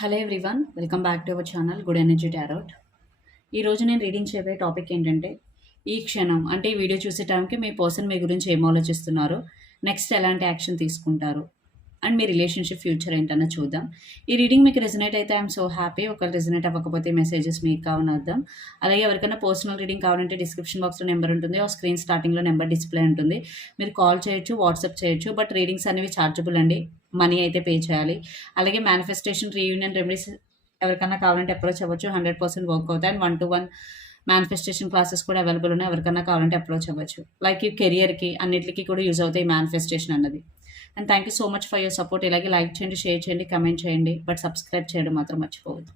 Hello everyone welcome back to our channel good energy tarot ఈరోజు నేను reading చేయబోయే topic ఏంటంటే ఈ క్షణం అంటే ఈ వీడియో చూసే టైంకి మీ పర్సన్ మీ గురించి ఏం ఆలోచిస్తున్నారు? నెక్స్ట్ ఎలాంటి యాక్షన్ తీసుకుంటారు? అండ్ మీ రిలేషన్షిప్ ఫ్యూచర్ ఏంటన్నా చూద్దాం. ఈ రీడింగ్ మీకు రెజనేట్ అయితే ఐఎమ్ సో హ్యాపీ. ఒకరు రెజనేట్ అవ్వకపోతే మెసేజెస్ మీకు కావనద్దాం అర్థం. అలాగే ఎవరికైనా పర్సనల్ రీడింగ్ కావాలంటే డిస్క్రిప్షన్ బాక్స్లో నెంబర్ ఉంటుంది. ఆ స్క్రీన్ స్టార్టింగ్లో నెంబర్ డిస్ప్లే ఉంటుంది. మీరు కాల్ చేయొచ్చు వాట్సాప్ చేయొచ్చు బట్ రీడింగ్స్ అనేవి ఛార్జబుల్ అండి. మనీ అయితే పే చేయాలి. అలాగే మేనిఫెస్టేషన్ రీయూనియన్ రెమెడీస్ ఎవరికైనా కావాలంటే అప్రోచ్ అవ్వచ్చు. హండ్రెడ్ పర్సెంట్ వర్క్ అవుతాయి. And one to one manifestation classes కూడా అవైలబుల్ ఉన్నాయి. ఎవరికైనా కావాలంటే అప్రోచ్ అవ్వచ్చు. లైక్ ఈ కెరియర్కి అన్నిటికీ కూడా యూజ్ అవుతాయి మేనిఫెస్టేషన్ అన్నది. And thank you so much for your support ఇలాగే లైక్ చేయండి షేర్ చేయండి కమెంట్ చేయండి. బట్ సబ్స్క్రైబ్ చేయడం మాత్రం మర్చిపోవద్దు.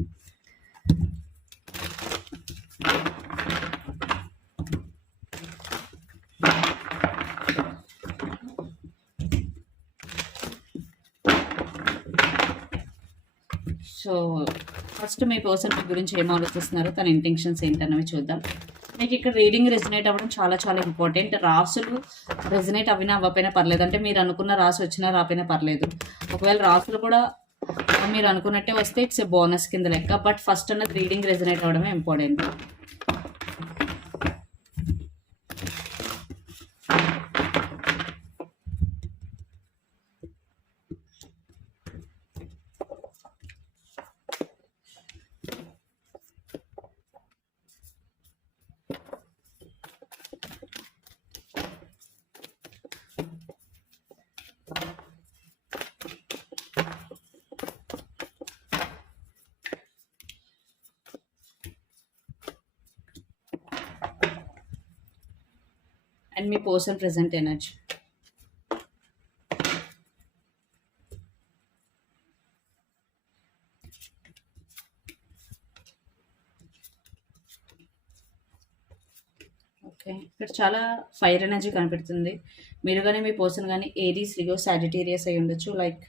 సో ఫస్ట్ మీ పర్సన్ గురించి ఏం ఆలోచిస్తున్నారో? తన ఇంటెన్షన్స్ ఏంటన్నవి చూద్దాం. మీకు ఇక్కడ రీడింగ్ రెజినేట్ అవ్వడం చాలా చాలా ఇంపార్టెంట్. రాసులు రెజినేట్ అవినా అవ్వకపోయినా పర్లేదు. అంటే మీరు అనుకున్న రాసు వచ్చినా రాపోయినా పర్లేదు. ఒకవేళ రాసులు కూడా మీరు అనుకున్నట్టే వస్తే ఇట్స్ ఏ బోనస్ కింద లెక్క. బట్ ఫస్ట్ అన్నది రీడింగ్ రెజినేట్ అవ్వడమే ఇంపార్టెంట్ అండ్ మీ పర్సన్ ప్రెసెంట్ ఎనర్జీ. ఓకే. ఇక్కడ చాలా ఫైర్ ఎనర్జీ కనిపెడుతుంది మీరు కానీ మీ పర్సన్ కానీ ఏరీస్ లిగో సాజిటేరియస్ అయి ఉండొచ్చు. లైక్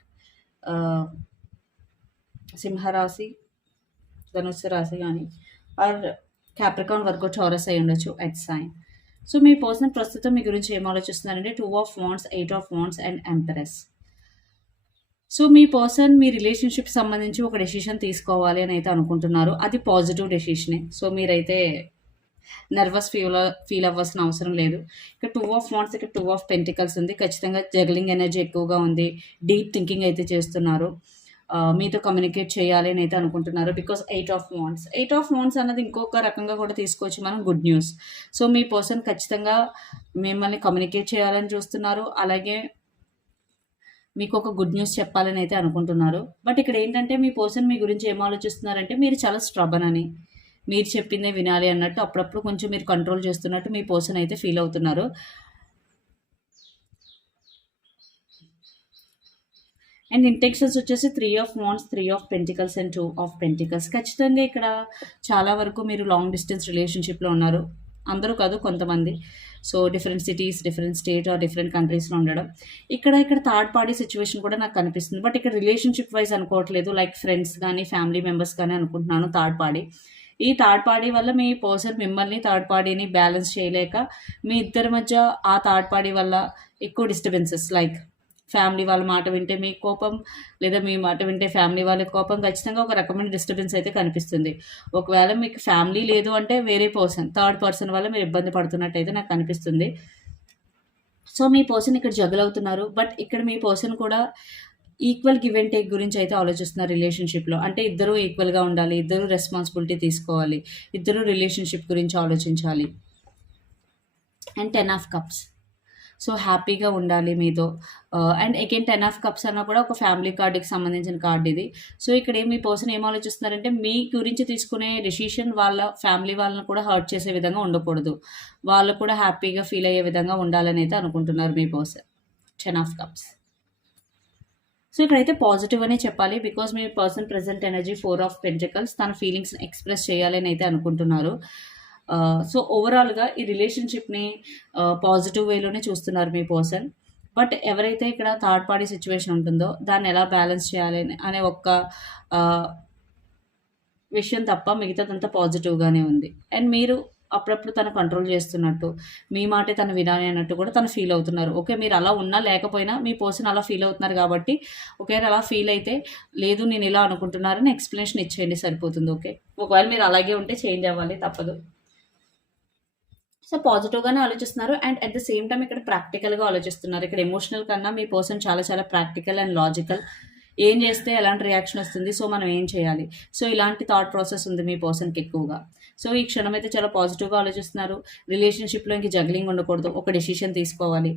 సింహరాశి ధనుస్సు రాశి కానీ ఆర్ క్యాప్రికాన్ వర్క్ చౌరస్ అయి ఉండొచ్చు. Earth sign. సో మీ పర్సన్ ప్రస్తుతం మీ గురించి ఏం ఆలోచిస్తున్నారంటే two of wands eight of wands and empress so me person మీ రిలేషన్షిప్ సంబంధించి ఒక డెసిషన్ తీసుకోవాలి అని అయితే అనుకుంటున్నారు. అది పాజిటివ్ డెసిషనే సో మీరైతే నర్వస్ ఫీల్ ఫీల్ అవ్వాల్సిన అవసరం లేదు. ఇక టూ ఆఫ్ వాన్స్ ఇక్కడ టూ ఆఫ్ పెంటికల్స్ ఉంది. ఖచ్చితంగా జగ్లింగ్ ఎనర్జీ ఎక్కువగా ఉంది. డీప్ థింకింగ్ అయితే చేస్తున్నారు. మీతో కమ్యూనికేట్ చేయాలి అని అయితే అనుకుంటున్నారు. Because eight of wands eight of wands అన్నది ఇంకొక రకంగా కూడా తీసుకోవచ్చు మనం గుడ్ న్యూస్ సో మీ పర్సన్ ఖచ్చితంగా మిమ్మల్ని కమ్యూనికేట్ చేయాలని చూస్తున్నారు. అలాగే మీకు ఒక గుడ్ న్యూస్ చెప్పాలని అయితే అనుకుంటున్నారు. బట్ ఇక్కడ ఏంటంటే మీ పర్సన్ మీ గురించి ఏం ఆలోచిస్తున్నారంటే మీరు చాలా స్ట్రబన్ అని. మీరు చెప్పిందే వినాలి అన్నట్టు అప్పుడప్పుడు కొంచెం మీరు కంట్రోల్ చేస్తున్నట్టు మీ పర్సన్ అయితే ఫీల్ అవుతున్నారు. అండ్ ఇంటెక్షన్స్ వచ్చేసి three of wands three of pentacles and two of pentacles ఖచ్చితంగా ఇక్కడ చాలా వరకు మీరు లాంగ్ డిస్టెన్స్ రిలేషన్షిప్లో ఉన్నారు. అందరూ కాదు కొంతమంది. So different cities different state or different కంట్రీస్లో ఉండడం. ఇక్కడ ఇక్కడ థర్డ్ పార్టీ సిచ్యువేషన్ కూడా నాకు కనిపిస్తుంది. బట్ ఇక్కడ రిలేషన్షిప్ వైజ్ అనుకోవట్లేదు. లైక్ ఫ్రెండ్స్ కానీ ఫ్యామిలీ మెంబర్స్ కానీ అనుకుంటున్నాను థర్డ్ పార్టీ ఈ థర్డ్ పార్టీ వల్ల మీ పర్సన్ మిమ్మల్ని థర్డ్ పార్టీని బ్యాలెన్స్ చేయలేక మీ ఇద్దరి మధ్య ఆ థర్డ్ పార్టీ వల్ల ఎక్కువ డిస్టర్బెన్సెస్ లైక్ ఫ్యామిలీ వాళ్ళ మాట వింటే మీ కోపం లేదా మీ మాట వింటే ఫ్యామిలీ వాళ్ళ కోపం ఖచ్చితంగా ఒక రకమైన డిస్టర్బెన్స్ అయితే కనిపిస్తుంది. ఒకవేళ మీకు ఫ్యామిలీ లేదు అంటే వేరే పర్సన్ థర్డ్ పర్సన్ వల్ల మీరు ఇబ్బంది పడుతున్నట్టు అయితే నాకు కనిపిస్తుంది సో మీ పర్సన్ ఇక్కడ జగల్ అవుతున్నారు బట్ ఇక్కడ మీ పర్సన్ కూడా ఈక్వల్ గివ్ అండ్ టేక్ గురించి అయితే ఆలోచిస్తున్నారు రిలేషన్షిప్లో అంటే ఇద్దరూ ఈక్వల్గా ఉండాలి ఇద్దరు రెస్పాన్సిబిలిటీ తీసుకోవాలి ఇద్దరు రిలేషన్షిప్ గురించి ఆలోచించాలి. And ten of cups so హ్యాపీగా ఉండాలి మీతో. And again ten of cups అన్న కూడా ఒక ఫ్యామిలీ కార్డుకి సంబంధించిన కార్డు ఇది. సో ఇక్కడ మీ పర్సన్ ఏం ఆలోచిస్తున్నారంటే మీ గురించి తీసుకునే డెసిషన్ వాళ్ళ ఫ్యామిలీ వాళ్ళని కూడా హర్ట్ చేసే విధంగా ఉండకూడదు. వాళ్ళు కూడా హ్యాపీగా ఫీల్ అయ్యే విధంగా ఉండాలని అయితే అనుకుంటున్నారు మీ person. Ten of cups. So ఇక్కడైతే పాజిటివ్ అనే చెప్పాలి because me person present energy four of pentacles తన ఫీలింగ్స్ని ఎక్స్ప్రెస్ చేయాలని అయితే అనుకుంటున్నారు. సో ఓవరాల్గా ఈ రిలేషన్షిప్ని పాజిటివ్ వేలోనే చూస్తున్నారు మీ పర్సన్ బట్ ఎవరైతే ఇక్కడ థర్డ్ పార్టీ సిచ్యువేషన్ ఉంటుందో దాన్ని ఎలా బ్యాలెన్స్ చేయాలి అని- అనే ఒక్క విషయం తప్ప మిగతాదంతా పాజిటివ్గానే ఉంది. అండ్ మీరు అప్పుడప్పుడు తను కంట్రోల్ చేస్తున్నట్టు మీ మాటే తను వినాలి అన్నట్టు కూడా తను ఫీల్ అవుతున్నారు. ఓకే మీరు అలా ఉన్నా లేకపోయినా మీ పర్సన్ అలా ఫీల్ అవుతున్నారు కాబట్టి ఒకవేళ అలా ఫీల్ అయితే లేదు నేను ఇలా అనుకుంటున్నారని ఎక్స్ప్లెనేషన్ ఇచ్చేయండి సరిపోతుంది ఓకే ఒకవేళ మీరు అలాగే ఉంటే చేంజ్ అవ్వాలి తప్పదు. సో పాజిటివ్గానే ఆలోచిస్తున్నారు. And at the same time ఇక్కడ ప్రాక్టికల్గా ఆలోచిస్తున్నారు. ఇక్కడ ఎమోషనల్ కన్నా మీ పర్సన్ చాలా చాలా ప్రాక్టికల్ అండ్ లాజికల్ ఏం చేస్తే ఎలాంటి రియాక్షన్ వస్తుంది? సో మనం ఏం చేయాలి? సో ఇలాంటి థాట్ ప్రాసెస్ ఉంది మీ పర్సన్కి ఎక్కువగా. సో ఈ క్షణం అయితే చాలా పాజిటివ్గా ఆలోచిస్తున్నారు. రిలేషన్షిప్లో ఇంక జగ్లింగ్ ఉండకూడదు. ఒక డెసిషన్ తీసుకోవాలి.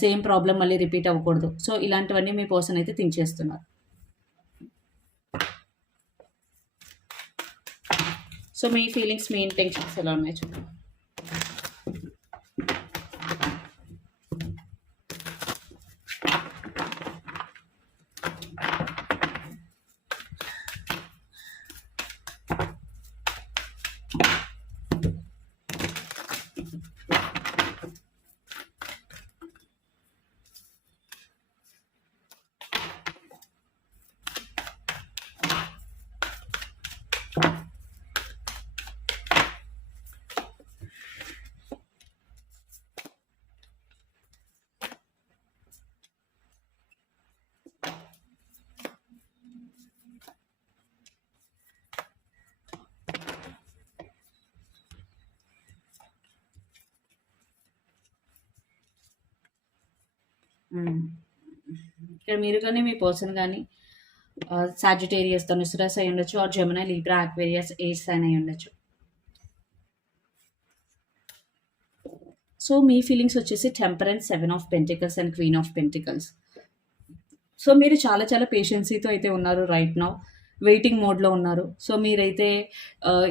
సేమ్ ప్రాబ్లం మళ్ళీ రిపీట్ అవ్వకూడదు. సో ఇలాంటివన్నీ మీ పర్సన్ అయితే థింక్ చేస్తున్నారు. సో మీ ఫీలింగ్స్ మీ ఇంటెన్షన్స్ ఎలా ఉన్నాయి చూడండి ఇక్కడ మీరు కానీ మీ పర్సన్ కానీ సాజిటేరియస్ ధనుసురాస్ అయి ఉండొచ్చు ఆర్ జమున లీబ్రా ఆక్వేరియస్ ఏజ్ అయిన అయి ఉండొచ్చు. సో మీ ఫీలింగ్స్ వచ్చేసి temperance seven of pentacles and queen of pentacles so మీరు చాలా చాలా పేషెన్సీతో అయితే ఉన్నారు రైట్ నౌ వెయిటింగ్ మోడ్లో ఉన్నారు. సో మీరైతే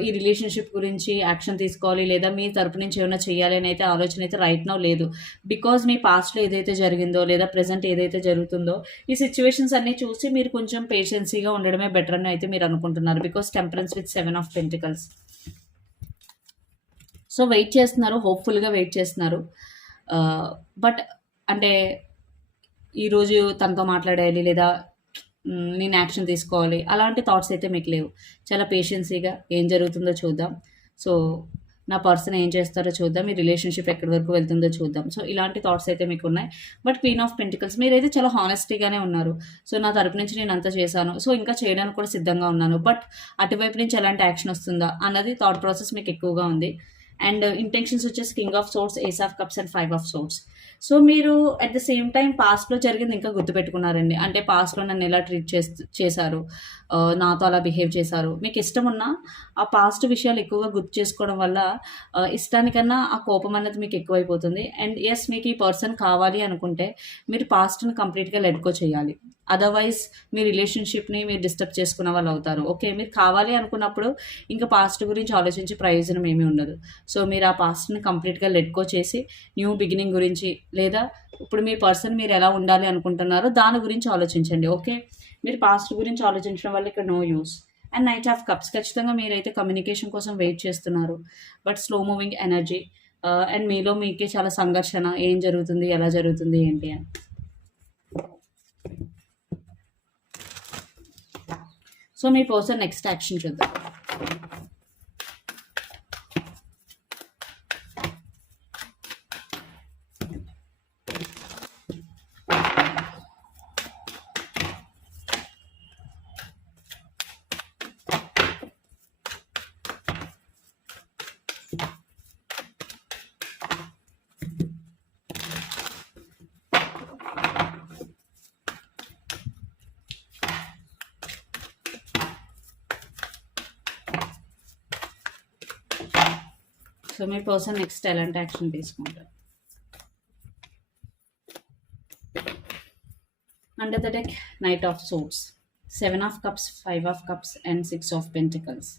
ఈ రిలేషన్షిప్ గురించి యాక్షన్ తీసుకోవాలి లేదా మీ తరపు నుంచి ఏమైనా చేయాలి అని అయితే ఆలోచన అయితే రైట్ నౌ లేదు. బికాజ్ మీ పాస్ట్లో ఏదైతే జరిగిందో లేదా ప్రజెంట్ ఏదైతే జరుగుతుందో ఈ సిచ్యువేషన్స్ అన్నీ చూసి మీరు కొంచెం పేషెన్సీగా ఉండడమే బెటర్ అని అయితే మీరు అనుకుంటున్నారు. Because temperance with seven of pentacles so wait చేస్తున్నారు. హోప్ఫుల్గా వెయిట్ చేస్తున్నారు. బట్ అంటే ఈరోజు తనతో మాట్లాడాలి లేదా నేను యాక్షన్ తీసుకోవాలి. అలాంటి థాట్స్ అయితే మీకు లేవు. చాలా పేషెన్సీగా ఏం జరుగుతుందో చూద్దాం. సో నా పర్సన్ ఏం చేస్తారో చూద్దాం. మీ రిలేషన్షిప్ ఎక్కడి వరకు వెళ్తుందో చూద్దాం. సో ఇలాంటి థాట్స్ అయితే మీకు ఉన్నాయి. బట్ క్వీన్ ఆఫ్ పెంటికల్స్ మీరైతే చాలా హానెస్టీగానే ఉన్నారు. సో నా తరపు నుంచి నేను అంతా చేశాను. సో ఇంకా చేయడానికి కూడా సిద్ధంగా ఉన్నాను. బట్ అటువైపు నుంచి ఎలాంటి యాక్షన్ వస్తుందా అన్నది థాట్ ప్రాసెస్ మీకు ఎక్కువగా ఉంది. అండ్ ఇంటెన్షన్స్ uh, వచ్చేసి king of swords ace of cups and five of swords so మీరు అట్ ద సేమ్ టైం పాస్ట్లో జరిగింది ఇంకా గుర్తుపెట్టుకున్నారండి. అంటే పాస్ట్లో నన్ను ఎలా ట్రీట్ చేస్తూ చేశారు? నాతో అలా బిహేవ్ చేశారు? మీకు ఇష్టం ఉన్నా ఆ పాస్ట్ విషయాలు ఎక్కువగా గుర్తు చేసుకోవడం వల్ల ఇష్టానికన్నా ఆ కోపం అనేది మీకు ఎక్కువైపోతుంది. అండ్ ఎస్ మీకు ఈ పర్సన్ కావాలి అనుకుంటే మీరు పాస్ట్ని కంప్లీట్గా లెట్కో చేయాలి. అదర్వైజ్ మీ రిలేషన్షిప్ని మీరు డిస్టర్బ్ చేసుకున్న వాళ్ళు అవుతారు. ఓకే మీరు కావాలి అనుకున్నప్పుడు ఇంకా పాస్ట్ గురించి ఆలోచించే ప్రయోజనం ఏమీ ఉండదు. సో మీరు ఆ పాస్ట్ని కంప్లీట్గా లెట్కో చేసి న్యూ బిగినింగ్ గురించి లేదా ఇప్పుడు మీ పర్సన్ మీరు ఎలా ఉండాలి అనుకుంటున్నారో దాని గురించి ఆలోచించండి ఓకే? మీరు పాస్ట్ గురించి ఆలోచించడం వల్ల ఇక్కడ no use. And knight of cups ఖచ్చితంగా మీరైతే కమ్యూనికేషన్ కోసం వెయిట్ చేస్తున్నారు. But slow moving energy and మీలో మీకే చాలా సంఘర్షణ ఏం జరుగుతుంది ఎలా జరుగుతుంది ఏంటి అని. సో మీ పర్సన్ నెక్స్ట్ యాక్షన్ చూద్దాం. సో మీ పర్సన్ నెక్స్ట్ ఎలాంటి యాక్షన్ తీసుకుంటారు. Under the deck knight of swords seven of cups five of cups and six of pentacles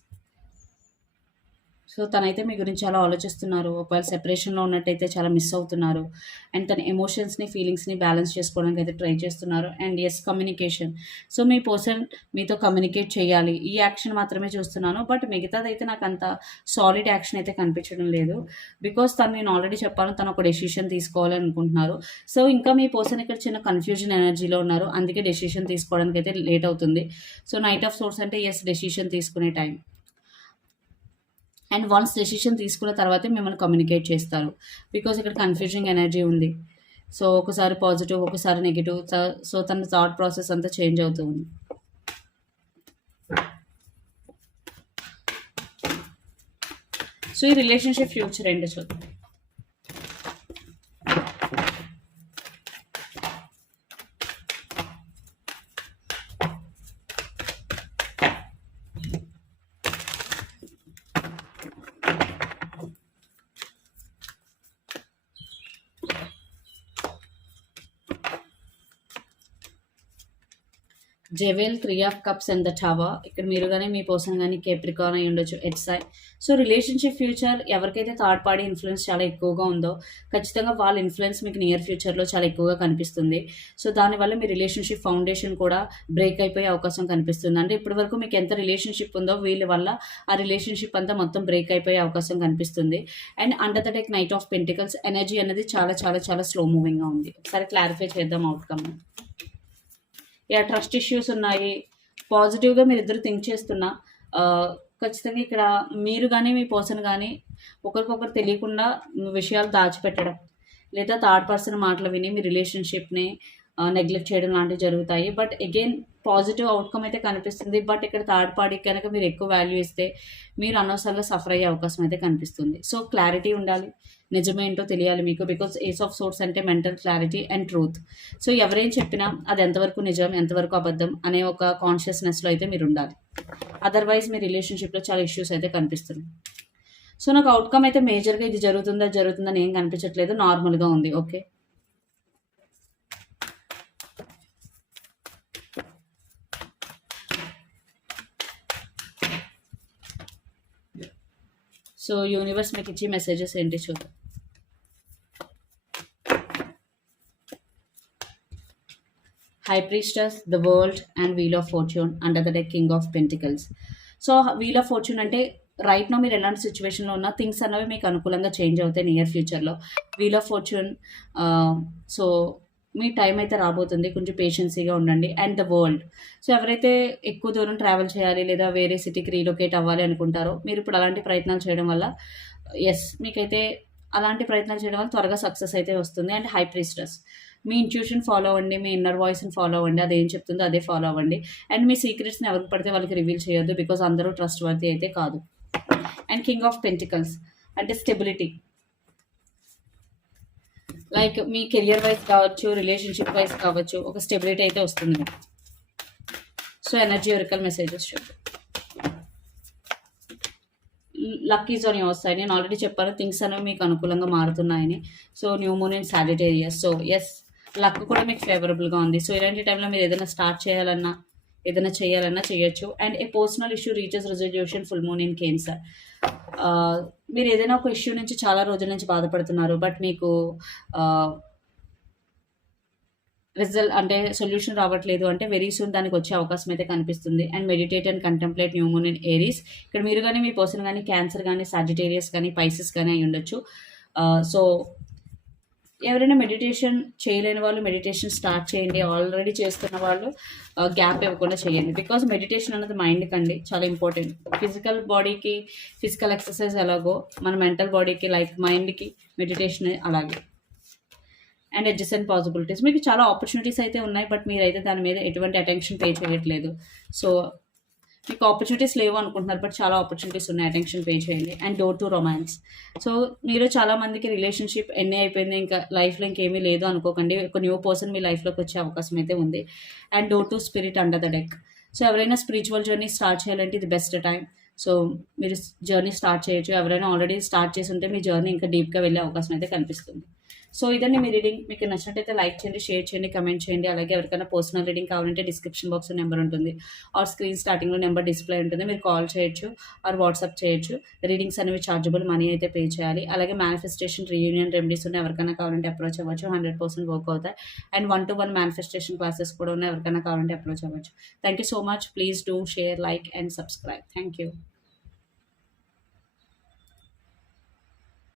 so తనైతే మీ గురించి చాలా ఆలోచిస్తున్నారు. ఒకవేళ సెపరేషన్లో ఉన్నట్టయితే చాలా మిస్ అవుతున్నారు. అండ్ తన ఎమోషన్స్ని ఫీలింగ్స్ని బ్యాలెన్స్ చేసుకోవడానికి అయితే ట్రై చేస్తున్నారు. అండ్ ఎస్ కమ్యూనికేషన్ సో మీ పర్సన్ మీతో కమ్యూనికేట్ చేయాలి. ఈ యాక్షన్ మాత్రమే చూస్తున్నాను. బట్ మిగతాదైతే నాకు అంత సాలిడ్ యాక్షన్ అయితే కనిపించడం లేదు. బికాస్ తను నేను ఆల్రెడీ చెప్పాను తను ఒక డెసిషన్ తీసుకోవాలి అనుకుంటున్నారు. సో ఇంకా మీ పర్సన్ ఇక్కడ చిన్న కన్ఫ్యూజన్ ఎనర్జీలో ఉన్నారు. అందుకే డెసిషన్ తీసుకోవడానికి అయితే లేట్ అవుతుంది. సో నైట్ ఆఫ్ సోర్స్ అంటే ఎస్ డెసిషన్ తీసుకునే టైం అండ్ వన్స్ డెసిషన్ తీసుకున్న తర్వాతే మిమ్మల్ని కమ్యూనికేట్ చేస్తారు. బికాజ్ ఇక్కడ కన్ఫ్యూజింగ్ ఎనర్జీ ఉంది. సో ఒకసారి పాజిటివ్ ఒకసారి నెగిటివ్. సో తన థాట్ ప్రాసెస్ అంతా చేంజ్ అవుతూ ఉంది. సో ఈ రిలేషన్షిప్ ఫ్యూచర్ ఏంటో చూద్దాం. Jewel three of cups and the tower ఇక్కడ మీరు కానీ మీ పర్సన్ కానీ కేప్రికాన్ అయి ఉండొచ్చు ఎట్సై సో రిలేషన్షిప్ ఫ్యూచర్ ఎవరికైతే థర్డ్ పార్టీ ఇన్ఫ్లుయెన్స్ చాలా ఎక్కువగా ఉందో ఖచ్చితంగా వాళ్ళ ఇన్ఫ్లుయెన్స్ మీకు నియర్ ఫ్యూచర్లో చాలా ఎక్కువగా కనిపిస్తుంది. సో దానివల్ల మీ రిలేషన్షిప్ ఫౌండేషన్ కూడా బ్రేక్ అయిపోయే అవకాశం కనిపిస్తుంది. అంటే ఇప్పటి వరకు మీకు ఎంత రిలేషన్షిప్ ఉందో వీళ్ళ వల్ల ఆ రిలేషన్షిప్ అంతా మొత్తం బ్రేక్ అయిపోయే అవకాశం కనిపిస్తుంది. And under the deck knight of pentacles energy అనేది చాలా చాలా చాలా స్లో మూవింగ్గా ఉంది. ఒకసారి క్లారిఫై చేద్దాం అవుట్కమ్ యా ట్రస్ట్ ఇష్యూస్ ఉన్నాయి. పాజిటివ్గా మీరు ఇద్దరు థింక్ చేస్తున్నా. ఖచ్చితంగా ఇక్కడ మీరు కానీ మీ పర్సన్ కానీ ఒకరికొకరు తెలియకుండా విషయాలు దాచిపెట్టడం లేదా థర్డ్ పర్సన్ మాటలు విని మీ రిలేషన్షిప్ని నెగ్లెక్ట్ చేయడం లాంటివి జరుగుతాయి. బట్ అగైన్ పాజిటివ్ అవుట్కమ్ అయితే కనిపిస్తుంది. బట్ ఇక్కడ థర్డ్ పార్టీకి కనుక మీరు ఎక్కువ వాల్యూ ఇస్తే మీరు అనవసరంగా సఫర్ అయ్యే అవకాశం అయితే కనిపిస్తుంది. సో క్లారిటీ ఉండాలి. నిజమేంటో తెలియాలి మీకు. బికాస్ ఏస్ ఆఫ్ సోర్స్ అంటే mental clarity and truth. So ఎవరేం చెప్పినా అది ఎంతవరకు నిజం ఎంతవరకు అబద్ధం అనే ఒక కాన్షియస్నెస్లో అయితే మీరు ఉండాలి. అదర్వైజ్ మీ రిలేషన్షిప్లో చాలా ఇష్యూస్ అయితే కనిపిస్తున్నాయి. సో నాకు అవుట్కమ్ అయితే మేజర్గా ఇది జరుగుతుందా జరుగుతుందని ఏం కనిపించట్లేదు. నార్మల్గా ఉంది. ఓకే? సో యూనివర్స్ మీకు ఇచ్చే మెసేజెస్ ఏంటి చూద్దాం. High priestess the world and wheel of fortune under the deck king of pentacles so wheel of fortune అంటే రైట్ నో మీరు ఎలాంటి సిచ్యువేషన్లో ఉన్నా థింగ్స్ అనేవి మీకు అనుకూలంగా చేంజ్ అవుతాయి నియర్ ఫ్యూచర్లో వీల్ ఆఫ్ ఫార్చ్యూన్ సో మీ టైం అయితే రాబోతుంది. కొంచెం పేషెన్సీగా ఉండండి. అండ్ ద వరల్డ్ సో ఎవరైతే ఎక్కువ దూరం ట్రావెల్ చేయాలి లేదా వేరే సిటీకి రీలొకేట్ అవ్వాలి అనుకుంటారో మీరు ఇప్పుడు అలాంటి ప్రయత్నాలు చేయడం వల్ల ఎస్ మీకైతే అలాంటి ప్రయత్నాలు చేయడం వల్ల త్వరగా సక్సెస్ అయితే వస్తుంది. అండ్ హై ప్రీస్టర్స్ మీ ఇంట్యూషన్ ఫాలో అవ్వండి. మీ ఇన్నర్ వాయిస్ని ఫాలో అవ్వండి. అది ఏం చెప్తుందో అదే ఫాలో అవ్వండి. అండ్ మీ సీక్రెట్స్ని ఎవరికి పడితే వాళ్ళకి రివీల్ చేయొద్దు. బికాస్ అందరూ ట్రస్ట్ వర్తీ అయితే కాదు. అండ్ కింగ్ ఆఫ్ పెంటికల్స్ అంటే స్టెబిలిటీ లైక్ మీ కెరియర్ వైజ్ కావచ్చు రిలేషన్షిప్ వైజ్ కావచ్చు ఒక స్టెబిలిటీ అయితే వస్తుంది మీకు సో ఎనర్జీ ఒరికల్ మెసేజెస్ చూడండి లక్కీస్ అని వస్తాయి. నేను ఆల్రెడీ చెప్పాను థింగ్స్ అనేవి మీకు అనుకూలంగా మారుతున్నాయని. So new moon and Sagittarius so yes luck కూడా మీకు ఫేవరబుల్గా ఉంది. సో ఇలాంటి టైంలో మీరు ఏదైనా స్టార్ట్ చేయాలన్నా ఏదైనా చేయాలన్నా చేయొచ్చు. And a personal issue reaches resolution full moon in Cancer మీరు ఏదైనా ఒక ఇష్యూ నుంచి చాలా రోజుల నుంచి బాధపడుతున్నారు బట్ మీకు రిజల్ట్ అంటే సొల్యూషన్ రావట్లేదు అంటే వెరీ సూన్ దానికి వచ్చే అవకాశం అయితే కనిపిస్తుంది. And meditate and contemplate new moon in Aries ఇక్కడ మీరు కానీ మీ పర్సన్ కానీ క్యాన్సర్ కానీ సాజిటేరియస్ కానీ పైసెస్ కానీ అయి ఉండొచ్చు సో ఎవరైనా మెడిటేషన్ చేయలేని వాళ్ళు మెడిటేషన్ స్టార్ట్ చేయండి. ఆల్రెడీ చేస్తున్న వాళ్ళు గ్యాప్ ఇవ్వకుండా చేయండి. బికాస్ మెడిటేషన్ అనేది మైండ్కి అండి చాలా ఇంపార్టెంట్ ఫిజికల్ బాడీకి ఫిజికల్ ఎక్సర్సైజ్ ఎలాగో మన మెంటల్ బాడీకి లైక్ మైండ్కి మెడిటేషన్ అలాగే. అండ్ అడ్జసెంట్ పాసిబిలిటీస్ మీకు చాలా ఆపర్చునిటీస్ అయితే ఉన్నాయి బట్ మీరైతే దాని మీద ఎటువంటి అటెన్షన్ పే చేయట్లేదు. సో మీకు ఆపర్చునిటీస్ లేవు అనుకుంటున్నారు బట్ చాలా ఆపర్చునిటీస్ ఉన్నాయి. అటెన్షన్ పే చేయండి. And door to romance so మీరు చాలా మందికి రిలేషన్షిప్ ఎన్ని అయిపోయింది ఇంకా లైఫ్లో ఇంకేమీ లేదు అనుకోకండి. ఒక న్యూ పర్సన్ మీ లైఫ్లోకి వచ్చే అవకాశం అయితే ఉంది. And door to spirit under the deck so ఎవరైనా స్పిరిచువల్ జర్నీ స్టార్ట్ చేయాలంటే ఇది బెస్ట్ టైం సో మీరు జర్నీ స్టార్ట్ చేయొచ్చు. ఎవరైనా ఆల్రెడీ స్టార్ట్ చేసి ఉంటే మీ జర్నీ ఇంకా డీప్గా వెళ్ళే అవకాశం అయితే కనిపిస్తుంది. సో ఇదండి మీ రీడింగ్. మీకు నచ్చినట్టయితే లైక్ చేయండి షేర్ చేయండి కమెంట్ చేయండి. అలాగే ఎవరికైనా పర్సనల్ రీడింగ్ కావాలంటే డిస్క్రిప్షన్ బాక్స్ నెంబర్ ఉంటుంది. ఆర్ స్క్రీన్ స్టార్టింగ్లో నెంబర్ డిస్ప్లే ఉంటుంది. మీరు కాల్ చేయొచ్చు ఆర్ వాట్సాప్ చేయొచ్చు. రీడింగ్స్ అనేవి చార్జబుల్ మనీ అయితే పే చేయాలి. అలాగే మేనిఫెస్టేషన్ రీయూనియన్ రెమెడీస్ ఉన్నాయి ఎవరికైనా కావాలంటే అప్రోచ్ అవ్వచ్చు. హండ్రెడ్ పర్సెంట్ వర్క్ అవుతాయి. And one to one manifestation classes కూడా ఉన్నాయి ఎవరికైనా కావాలంటే అప్రోచ్ అవ్వచ్చు. Thank you so much please do share like and subscribe thank you